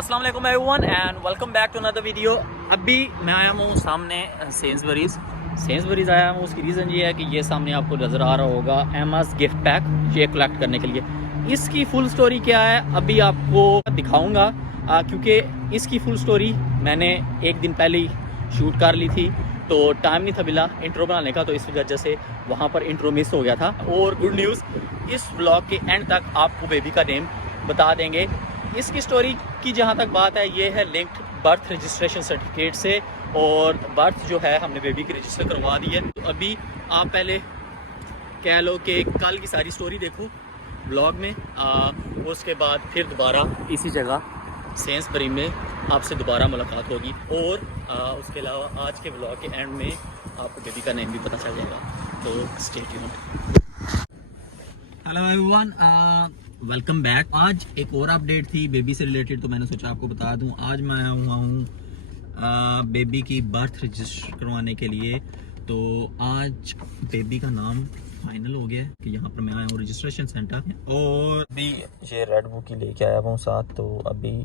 अस्सलाम वालेकुम everyone and welcome back to another video. अभी मैं आया हूँ सामने सेंसबरीज आया हूँ। उसकी रीज़न ये है कि ये सामने आपको नज़र आ रहा होगा एमास गिफ्ट पैक, ये कलेक्ट करने के लिए। इसकी फुल स्टोरी क्या है अभी आपको दिखाऊंगा, क्योंकि इसकी फुल स्टोरी मैंने एक दिन पहले ही शूट कर ली थी, तो टाइम नहीं था मिला इंट्रो बनाने का, तो इस वजह से वहाँ पर इंट्रो मिस हो गया था। और गुड न्यूज़, इस ब्लॉग के एंड तक आपको बेबी का नेम बता देंगे। इसकी स्टोरी की जहाँ तक बात है, ये है लिंक्ड बर्थ रजिस्ट्रेशन सर्टिफिकेट से, और बर्थ जो है हमने बेबी की रजिस्टर करवा दी है। तो अभी आप पहले कह लो कि कल की सारी स्टोरी देखो ब्लॉग में, उसके बाद फिर दोबारा इसी जगह सेंसबरी में आपसे दोबारा मुलाकात होगी। और उसके अलावा आज के ब्लॉग के एंड में आपको बेबी का नेम भी पता चल जाएगा, तो stay tuned. Hello everyone, welcome back. आज एक और अपडेट थी बेबी से रिलेटेड, तो मैंने सोचा आपको बता दूं। आज मैं आया हुआ हूँ बेबी की बर्थ रजिस्टर करवाने के लिए। तो आज बेबी का नाम फाइनल हो गया है कि यहाँ पर मैं आया हूँ रजिस्ट्रेशन सेंटर, और अभी ये रेड बुक ही लेके आया हूँ साथ। तो अभी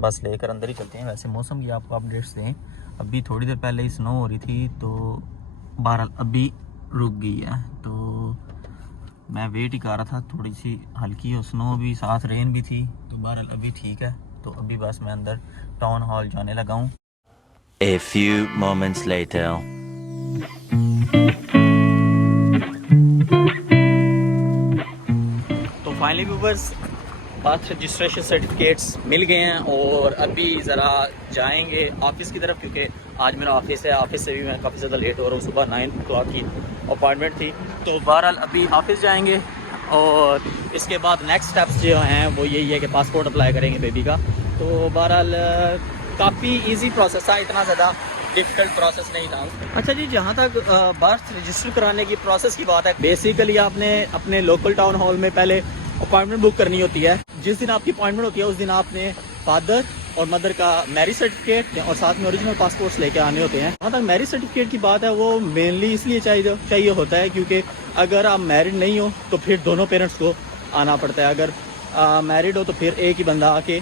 बस लेकर अंदर ही चलते हैं। वैसे मौसम की आपको अपडेट्स दें, अभी थोड़ी देर पहले ही स्नो हो रही थी, तो बहरहाल अभी रुक गई है। तो मैं वेट ही कर रहा था, थोड़ी सी हल्की और स्नो भी साथ, रेन भी थी, तो बहरहाल अभी ठीक है। तो अभी बस मैं अंदर टाउन हॉल जाने लगा हूँ। A few moments later. तो finally viewers, birth registration certificates मिल गए हैं, और अभी ज़रा जाएंगे ऑफिस की तरफ, क्योंकि आज मेरा ऑफिस है। ऑफिस से भी मैं काफ़ी ज़्यादा लेट हो रहा हूँ, सुबह 9 o'clock की अपॉइंटमेंट थी। तो बहरहाल अभी ऑफिस जाएंगे, और इसके बाद नेक्स्ट स्टेप्स जो हैं वो यही है कि पासपोर्ट अप्लाई करेंगे बेबी का। तो बहरहाल काफ़ी इजी प्रोसेस था, इतना ज़्यादा डिफ़िकल्ट प्रोसेस नहीं था। अच्छा जी, जहाँ तक बर्थ रजिस्टर कराने की प्रोसेस की बात है, बेसिकली आपने अपने लोकल टाउन हॉल में पहले अपॉइंटमेंट बुक करनी होती है। जिस दिन आपकी अपॉइंटमेंट होती है उस दिन आपने फादर और मदर का मैरिज सर्टिफिकेट और साथ में ओरिजिनल पासपोर्ट्स लेके आने होते हैं। जहाँ तक मैरिज सर्टिफिकेट की बात है, वो मेनली इसलिए चाहिए होता है क्योंकि अगर आप मैरिड नहीं हो तो फिर दोनों पेरेंट्स को आना पड़ता है। अगर मैरिड हो तो फिर एक ही बंदा आके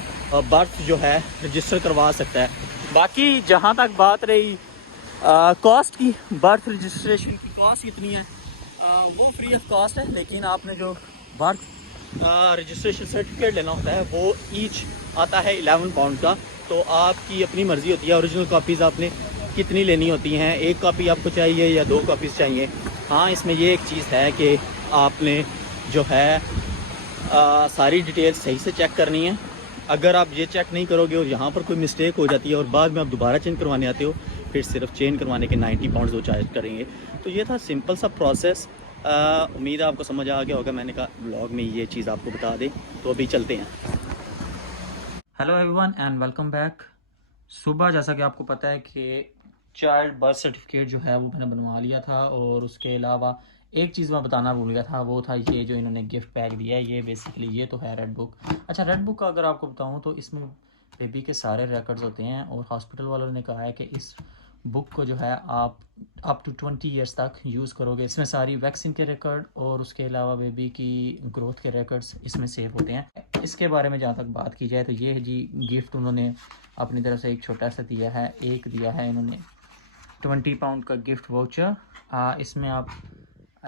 बर्थ जो है रजिस्टर करवा सकता है। बाकी जहाँ तक बात रही कॉस्ट की, बर्थ रजिस्ट्रेशन की कॉस्ट कितनी है, वो फ्री ऑफ कॉस्ट है, लेकिन आपने जो बर्थ रजिस्ट्रेशन सर्टिफिकेट लेना होता है वो ईच आता है 11 पाउंड का। तो आपकी अपनी मर्ज़ी होती है ओरिजिनल कॉपीज़ आपने कितनी लेनी होती हैं, एक कॉपी आपको चाहिए या 2 कॉपीज़ चाहिए। हाँ, इसमें ये एक चीज़ है कि आपने जो है सारी डिटेल्स सही से चेक करनी है। अगर आप ये चेक नहीं करोगे और यहाँ पर कोई मिस्टेक हो जाती है और बाद में आप दोबारा चेंज करवाने आते हो, फिर सिर्फ चेंज करवाने के 90 पाउंड वो चार्ज करेंगे। तो ये था सिंपल सा प्रोसेस। उम्मीद है आपको समझ आ गया होगा। मैंने कहा ब्लॉग में ये चीज़ आपको बता दें, तो अभी चलते हैं। Hello everyone and welcome back. सुबह जैसा कि आपको पता है कि चाइल्ड बर्थ सर्टिफिकेट जो है वो मैंने बनवा लिया था, और उसके अलावा एक चीज़ मैं बताना भूल गया था, वो था ये जो इन्होंने गिफ्ट पैक दिया है। ये बेसिकली ये तो है रेड बुक। अच्छा, रेड बुक का अगर आपको बताऊं तो इसमें बेबी के सारे रिकॉर्ड्स होते हैं, और हॉस्पिटल वालों ने कहा है कि इस बुक को जो है आप अप टू 20 ईयर्स तक यूज़ करोगे। इसमें सारी वैक्सीन के रिकॉर्ड और उसके अलावा बेबी की ग्रोथ के रिकॉर्ड्स इसमें सेव होते हैं। इसके बारे में जहाँ तक बात की जाए तो ये है जी गिफ्ट उन्होंने अपनी तरफ से एक छोटा सा दिया है। एक दिया है इन्होंने 20 पाउंड का गिफ्ट वाउचर। इसमें आप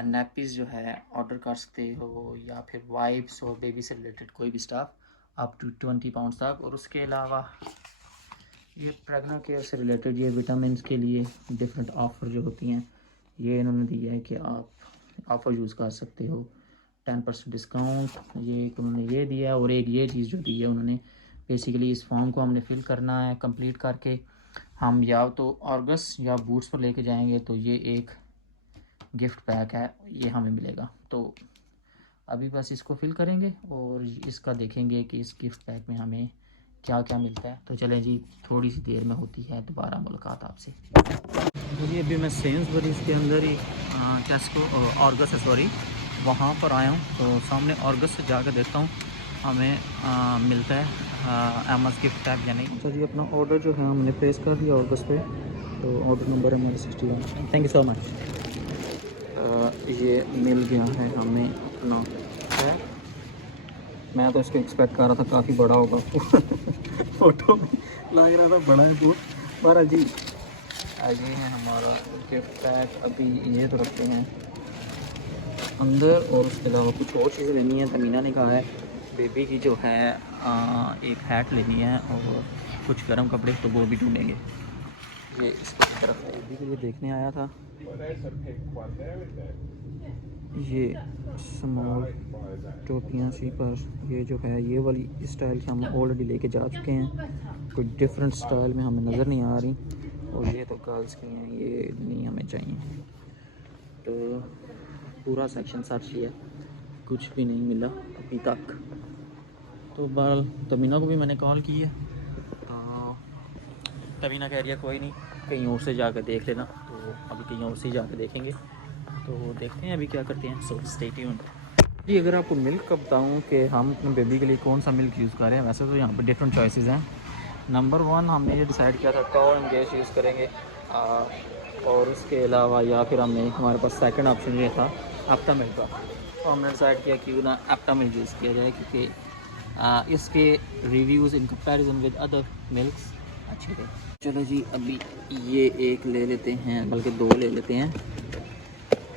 नैपीज़ जो है ऑर्डर कर सकते हो, या फिर वाइप्स और बेबी से रिलेटेड कोई भी स्टाफ अप टू 20 पाउंड तक। और उसके अलावा ये प्रेग्नेंट केयर से रिलेटेड ये विटामिन के लिए डिफरेंट ऑफ़र जो होती हैं, ये इन्होंने दिया है कि आप ऑफ़र यूज़ कर सकते हो, 10% डिस्काउंट। ये एक उन्होंने ये दिया है, और एक ये चीज़ जो दी है उन्होंने, बेसिकली इस फॉर्म को हमने फिल करना है। कंप्लीट करके हम या तो ऑर्गस या बूट्स पर लेके जाएंगे, तो ये एक गिफ्ट पैक है, ये हमें मिलेगा। तो अभी बस इसको फिल करेंगे और इसका देखेंगे कि इस गिफ्ट पैक में हमें क्या क्या मिलता है। तो चलें जी, थोड़ी सी देर में होती है दोबारा मुलाकात आपसे। तो जी अभी मैं सेंसबरीज के अंदर ही टेस्को ऑर्गस है, सॉरी, वहाँ पर आया हूँ। तो सामने ऑर्गस से जाकर देखता हूँ हमें मिलता है एमास गिफ्ट पैक या नहीं। तो जी अपना ऑर्डर जो है हमने प्लेस कर दिया ऑर्गस पे। तो ऑर्डर नंबर है हमारा 61। Thank you so much. ये मिल गया है हमें अपना। मैं तो इसको एक्सपेक्ट कर रहा था काफ़ी बड़ा होगा फोटो में लग रहा था बड़ा है बहुत। बारह जी आगे है हमारा गिफ्ट पैक। अभी ये तो रखते हैं अंदर, और उसके अलावा कुछ और चीज़ें लेनी है। तमीना ने कहा है बेबी की जो है एक हैट लेनी है और कुछ गर्म कपड़े, तो वो भी ढूंढेंगे। ये इसकी तरफ बेबी के लिए देखने आया था। ये स्मॉल टोपियाँ सी, पर ये जो है ये वाली स्टाइल के हम ऑलरेडी लेके जा चुके हैं। कोई डिफरेंट स्टाइल में हमें नज़र नहीं आ रही, और ये तो गर्ल्स की हैं, ये नहीं हमें चाहिए। तो पूरा सेक्शन सर्च किया, कुछ भी नहीं मिला अभी तक। तो बाल तमीना को भी मैंने कॉल की है, तो तमीना कह रही है कोई नहीं, कहीं और से जाकर देख लेना। तो अभी कहीं और से ही जाकर देखेंगे, तो देखते हैं अभी क्या करते हैं। So stay tuned. जी अगर आपको मिल्क का बताऊँ कि हम अपने बेबी के लिए कौन सा मिल्क यूज़ कर रहे हैं, वैसे तो यहाँ पर डिफरेंट चॉइसेस हैं। नंबर 1 हमने ये डिसाइड किया था काऊ एंड गेस यूज़ करेंगे, और उसके अलावा या फिर हमारे पास सेकंड ऑप्शन ये था एप्टा मिल्क का। तो हमने डिसाइड किया कि ना एप्टा मिल्क यूज़ किया जाए, क्योंकि इसके reviews in comparison with other milks अच्छे थे। चलो जी अभी ये एक ले लेते हैं, बल्कि 2 ले लेते हैं,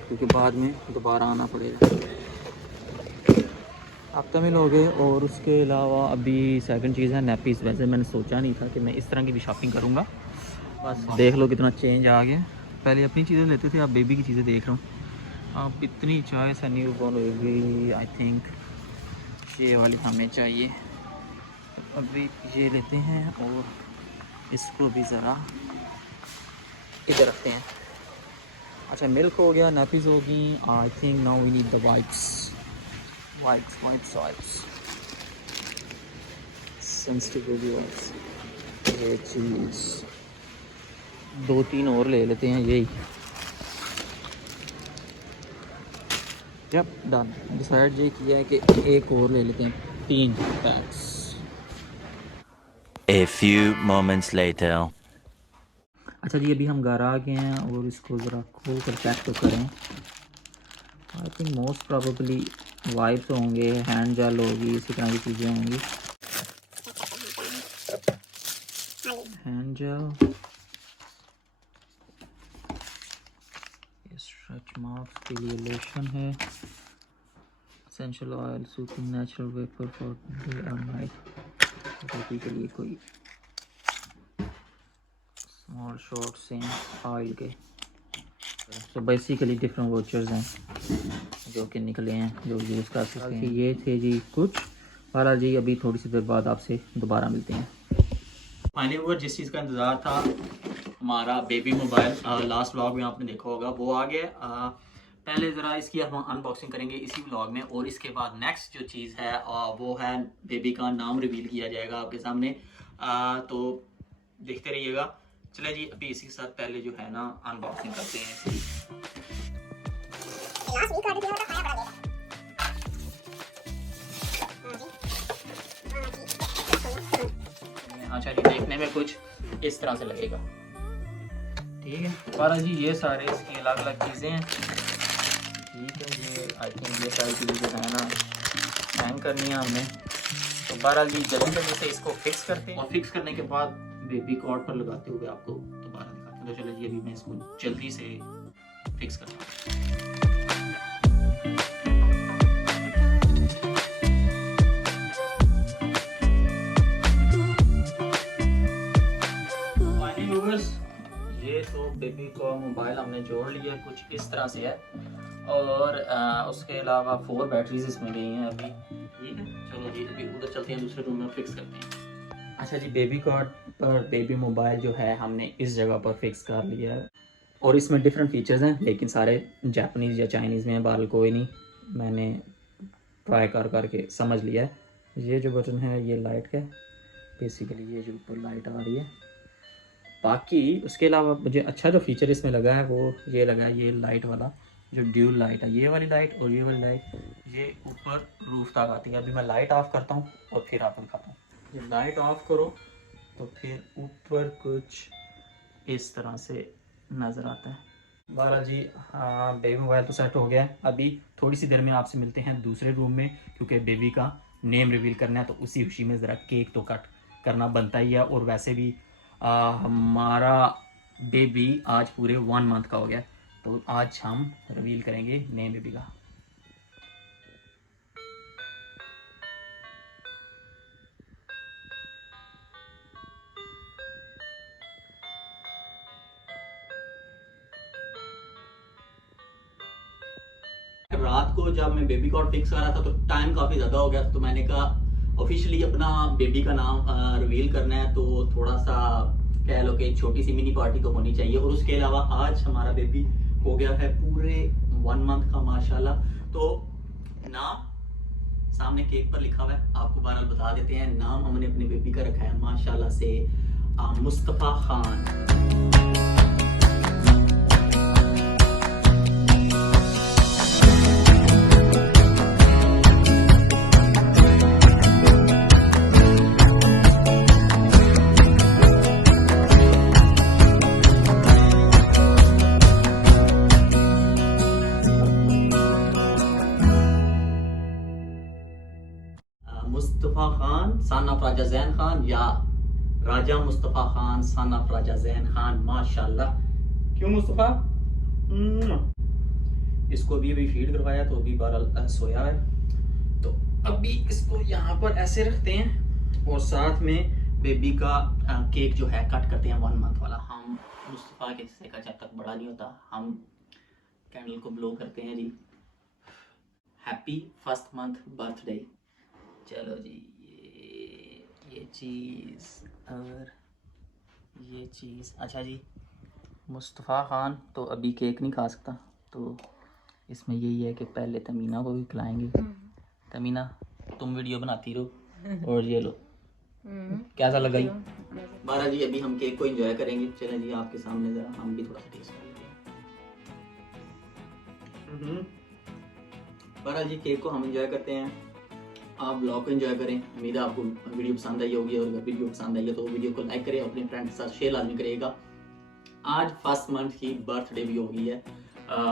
क्योंकि बाद में दोबारा आना पड़ेगा। एप्टा मिल्क हो गए, और उसके अलावा अभी सेकंड चीज़ है नैपीज़। वैसे मैंने सोचा नहीं था कि मैं इस तरह की भी शॉपिंग करूँगा, बस देख लो कितना चेंज आ गया। पहले अपनी चीज़ें लेते थे, अब बेबी की चीज़ें देख रहा हूँ। अब इतनी चॉइस है new born baby, I think ये वाली हमें चाहिए। तो अभी ये लेते हैं और इसको भी ज़रा इधर रखते हैं। अच्छा मिल्क हो गया, नैपीज़ होगी। I think now we need the wipes sensitive baby wipes. ये चीज़ 2-3 और ले लेते हैं यही। जब डन डिसाइड ये किया है कि एक और ले लेते हैं, 3 PACS. A few moments later. अच्छा जी अभी हम घर आ गए हैं, और इसको ज़रा खोल कर चेक तो करें। I think most probably wipes होंगे, हैंड जेल होगी, इसी तरह की चीज़ें होंगी। हैंड जेल, स्ट्रेच मार्क्स के लिए लोशन है, essential oil soothing natural vapour for day और नाइट। बेबी के लिए कोई स्मॉल शॉर्ट सेम ऑयल के। तो बेसिकली डिफरेंट वोचर्स हैं जो कि निकले हैं, जो यूज़ कर सकते हैं। ये थे जी कुछ। वाला जी अभी थोड़ी सी देर बाद आपसे दोबारा मिलते हैं। फाइनली वो जिस चीज़ का इंतज़ार था, हमारा बेबी मोबाइल, लास्ट व्लॉग में आपने देखा होगा, वो आ गया। पहले ज़रा इसकी हम अनबॉक्सिंग करेंगे इसी व्लॉग में, और इसके बाद नेक्स्ट जो चीज़ है वो है बेबी का नाम रिवील किया जाएगा आपके सामने। तो देखते रहिएगा। चले जी अभी इसी के साथ पहले जो है ना अनबॉक्सिंग करते हैं इसकी। अच्छा जी देखने में कुछ इस तरह से लगेगा, ठीक है। बारा जी ये सारे इसकी अलग अलग चीज़ें हैं, ठीक है। ये आई थिंक ये सारी चीज़ें जो है ना हैंग करनी है हमने। तो बारा जी जल्दी जल्दी से इसको फिक्स करते हैं, और फिक्स करने के बाद बेबी कॉर्ड पर लगाते हुए आपको दोबारा दिखाते हैं। तो चलो जी अभी मैं इसको जल्दी से फिक्स करता हूँ। ये तो बेबी को मोबाइल हमने जोड़ लिया, कुछ इस तरह से है, और उसके अलावा 4 बैटरीज इसमें गई हैं अभी, ठीक है। चलो जी अभी उधर चलते हैं, दूसरे रूम में फिक्स करते हैं। अच्छा जी बेबी कॉर्ड पर बेबी मोबाइल जो है हमने इस जगह पर फिक्स कर लिया है, और इसमें डिफरेंट फीचर्स हैं, लेकिन सारे जापानीज़ या चाइनीज़ में, बाल कोई नहीं, मैंने ट्राई करके समझ लिया है। ये जो बटन है ये लाइट का, बेसिकली ये जो ऊपर लाइट आ रही है। बाकी उसके अलावा मुझे अच्छा जो फीचर इसमें लगा है वो ये लगा है, ये लाइट वाला जो ड्यूल लाइट है, ये वाली लाइट और ये वाली लाइट, ये ऊपर रूफ तक आती है। अभी मैं लाइट ऑफ करता हूँ और फिर आपको दिखाता हूँ। ये लाइट ऑफ करो तो फिर ऊपर कुछ इस तरह से नज़र आता है। बाला जी हाँ बेबी मोबाइल तो सेट हो गया है। अभी थोड़ी सी देर में आपसे मिलते हैं दूसरे रूम में, क्योंकि बेबी का नेम रिवील करना है, तो उसी खुशी में ज़रा केक तो कट करना बनता ही है। और वैसे भी हमारा बेबी आज पूरे 1 मंथ का हो गया, तो आज हम रिवील करेंगे नए बेबी का। रात को जब मैं बेबी कॉर्ड फिक्स कर रहा था तो टाइम काफ़ी ज़्यादा हो गया, तो मैंने कहा ऑफिशियली अपना बेबी का नाम रिवील करना है, तो थोड़ा सा कह लो कि छोटी सी मिनी पार्टी तो होनी चाहिए। और उसके अलावा आज हमारा बेबी हो गया है पूरे 1 मंथ का माशाल्लाह। तो नाम सामने केक पर लिखा हुआ है, आपको बहरहाल बता देते हैं। नाम हमने अपने बेबी का रखा है माशाल्लाह से मुस्तफ़ा खान। मुस्तफ़ा खान सन ऑफ राजा जैन खान या राजा मुस्तफ़ा खान सन ऑफ राजा जैन खान माशाल्लाह। क्यों मुस्तफ़ा? इसको अभी फीड करवाया तो अभी बहरहाल सोया है, तो अभी इसको यहाँ पर ऐसे रखते हैं और साथ में बेबी का केक जो है कट करते हैं 1 मंथ वाला। हम मुस्तफ़ा के हिस्से का जब तक बड़ा नहीं होता हम कैंडल को ब्लो करते हैं जी। Happy first month birthday. चलो जी, ये चीज़ और ये चीज़। अच्छा जी, मुस्तफ़ा खान तो अभी केक नहीं खा सकता, तो इसमें यही है कि पहले तमीना को भी खिलाएंगे। तमीना तुम वीडियो बनाती रहो और ये लो। कैसा लगा जी? बारा जी अभी हम केक को एंजॉय करेंगे। चलें जी, आपके सामने ज़रा हम भी थोड़ा सा टेस्ट कर लेते हैं। बारा जी केक को हम एंजॉय करते हैं, आप ब्लॉग को एंजॉय करें। उम्मीद है आपको वीडियो पसंद आई होगी, और अगर वीडियो पसंद आई है तो वीडियो को लाइक करें, अपने फ्रेंड के साथ शेयर लाजमी करिएगा। आज फर्स्ट मंथ की बर्थडे भी हो गई है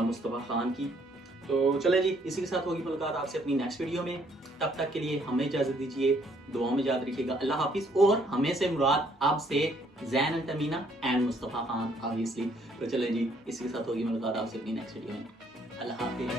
मुस्तफ़ा खान की। तो चले जी, इसी के साथ होगी मुलाकात आपसे अपनी नेक्स्ट वीडियो में। तब तक के लिए हमें इजाज़त दीजिए, दुआओं में याद रखिएगा। अल्लाह हाफिज़। और हमें से मुराद आपसे Jain and Tamina and Mustafa Khan obviously. तो चले जी, इसी के साथ होगी मुलाकात आपसे अपनी नेक्स्ट वीडियो में। अल्लाह हाफिज़।